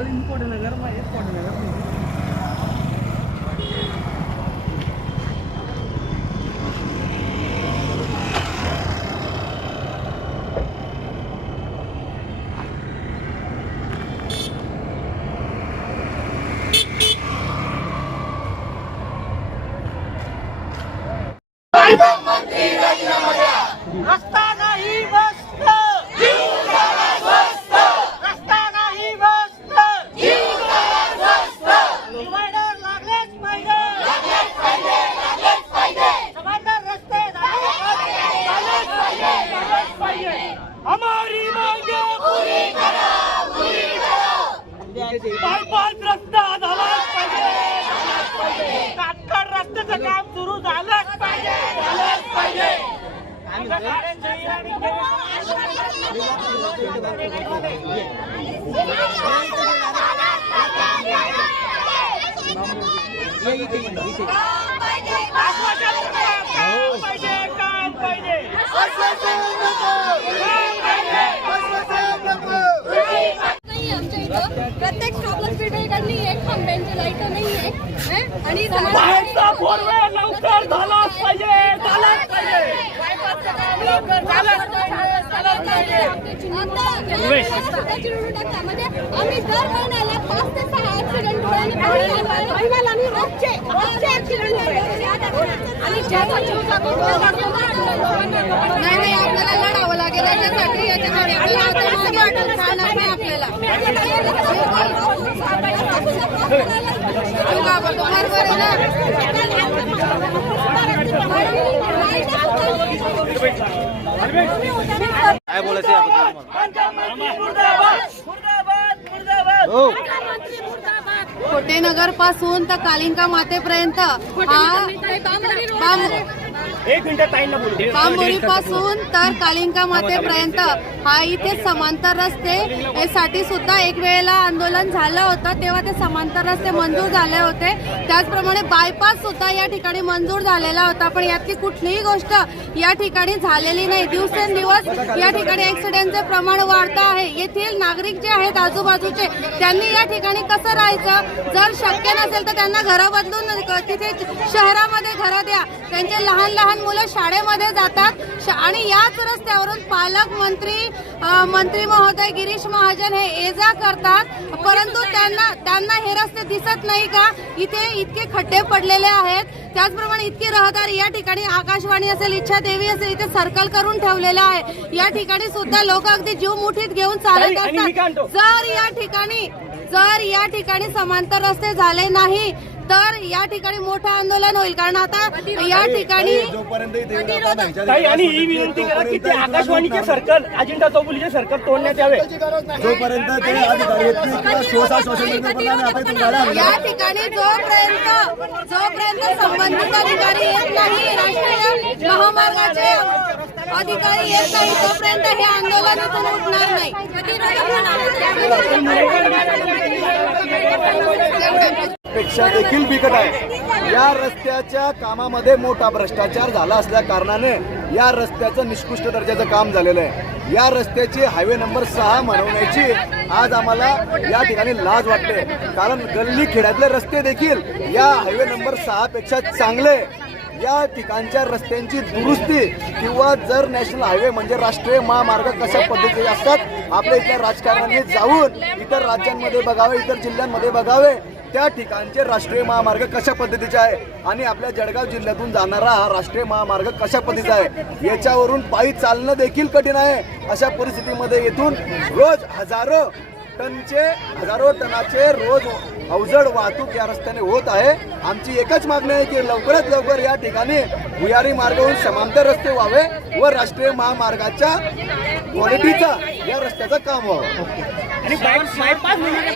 అలా ఇంకోటి నగరం ఏర్పాటు నగరం पाहिजे. बायपास रस्ता झालाच पाहिजे. तात्काळ रस्त्याचं काम सुरू झालंच पाहिजे. झालंच पाहिजे. आम्ही आणि लवकर झालाच पाहिजे झालाच पाहिजे. आम्ही दर महिन्याला पाच ते सहा ऍक्सिडेंट महिन्याला आणि रोजचे रोजचे ऍक्सिडेंट आणि ज्याचा जीव जातो नाही नाही आपल्याला लढावं लागेल याच्यासाठी याच्यासाठी आपल्याला आपल्याला काय बोलायचं कोटेनगरपासून तर कालिंका मातेपर्यंत हा एक मिनिट ताईंना पासून तर कालिंका मातेपर्यंत हा इथे समांतर रस्ते. साठी सुद्धा एक वेळेला आंदोलन झालं होतं. तेव्हा ते समांतर रस्ते मंजूर झाले होते. त्याचप्रमाणे बायपास सुद्धा या ठिकाणी मंजूर झालेला होता. पण यातली कुठलीही गोष्ट या ठिकाणी झालेली नाही. दिवसेंदिवस या ठिकाणी ऍक्सिडेंटचे प्रमाण वाढतं आहे. येथील नागरिक जे आहेत आजूबाजूचे त्यांनी या ठिकाणी कसं राहायचं? जर शक्य नसेल तर त्यांना घरं बदलून तिथे शहरामध्ये घरं द्या. त्यांचे लहान लहान मुलं शाळेमध्ये जातात. आणि याच रस्त्यावरून पालकमंत्री अ, मंत्री महोदय गिरीश महाजन हे ये जा करतात. परंतु त्यांना त्यांना हे रस्ते दिसत नाही का? इथे इतके खड्डे पडलेले आहेत. त्याचप्रमाणे इतकी रहदारी या ठिकाणी आकाशवाणी असेल इच्छा देवी असेल इथे सर्कल करून ठेवलेलं आहे. या ठिकाणी सुद्धा लोक अगदी जीव मुठीत घेऊन चालत असतात? जर या ठिकाणी जर या ठिकाणी समांतर रस्ते झाले नाही तर या ठिकाणी मोठं आंदोलन होईल कारण आता या ठिकाणी ताई आणि ही विनंती करा की ते आकाशवाणीचे सर्कल अजिंठा चौफुलीचे सर्कल तोडण्यात यावे जोपर्यंत ते अधिकारी येत नाही किंवा श्वासा श्वासन निर्णय आता इथून गाड्या आणल्या. या ठिकाणी जोपर्यंत जोपर्यंत संबंधित अधिकारी येत नाही राष्ट्रीय महामार्गाचे अधिकारी येत नाही तोपर्यंत हे आंदोलन इथून उठणार नाही पेक्षा देखील बिकट आहे. या रस्त्याच्या कामामध्ये मोठा भ्रष्टाचार झाला असल्या कारणाने या रस्त्याचं निष्कृष्ट दर्जाचं काम झालेलं आहे. या रस्त्याची हायवे नंबर सहा म्हणवण्याची आज आम्हाला या ठिकाणी लाज वाटते. कारण गल्ली खेड्यातले रस्ते देखील या हायवे नंबर सहा पेक्षा चांगले. या ठिकाणच्या रस्त्यांची दुरुस्ती किंवा जर नॅशनल हायवे म्हणजे राष्ट्रीय महामार्ग कशा पद्धतीचे असतात आपल्या इथल्या राजकारणाने जाऊन इतर राज्यांमध्ये बघावे इतर जिल्ह्यांमध्ये बघावे त्या ठिकाणचे राष्ट्रीय महामार्ग कशा पद्धतीचे आहे? आणि आपल्या जळगाव जिल्ह्यातून जाणारा हा राष्ट्रीय महामार्ग कशा पद्धतीचा आहे? याच्यावरून पायी चालणं देखील कठीण आहे. अशा परिस्थितीमध्ये येथून रोज हजारो टनचे हजारो टनाचे रोज अवजड वाहतूक या रस्त्याने होत आहे. आमची एकच मागणी आहे की लवकरात लवकर या ठिकाणी भुयारी मार्गावरून समांतर रस्ते व्हावे व राष्ट्रीय महामार्गाच्या क्वालिटीचा या रस्त्याचं काम व्हावं. आणि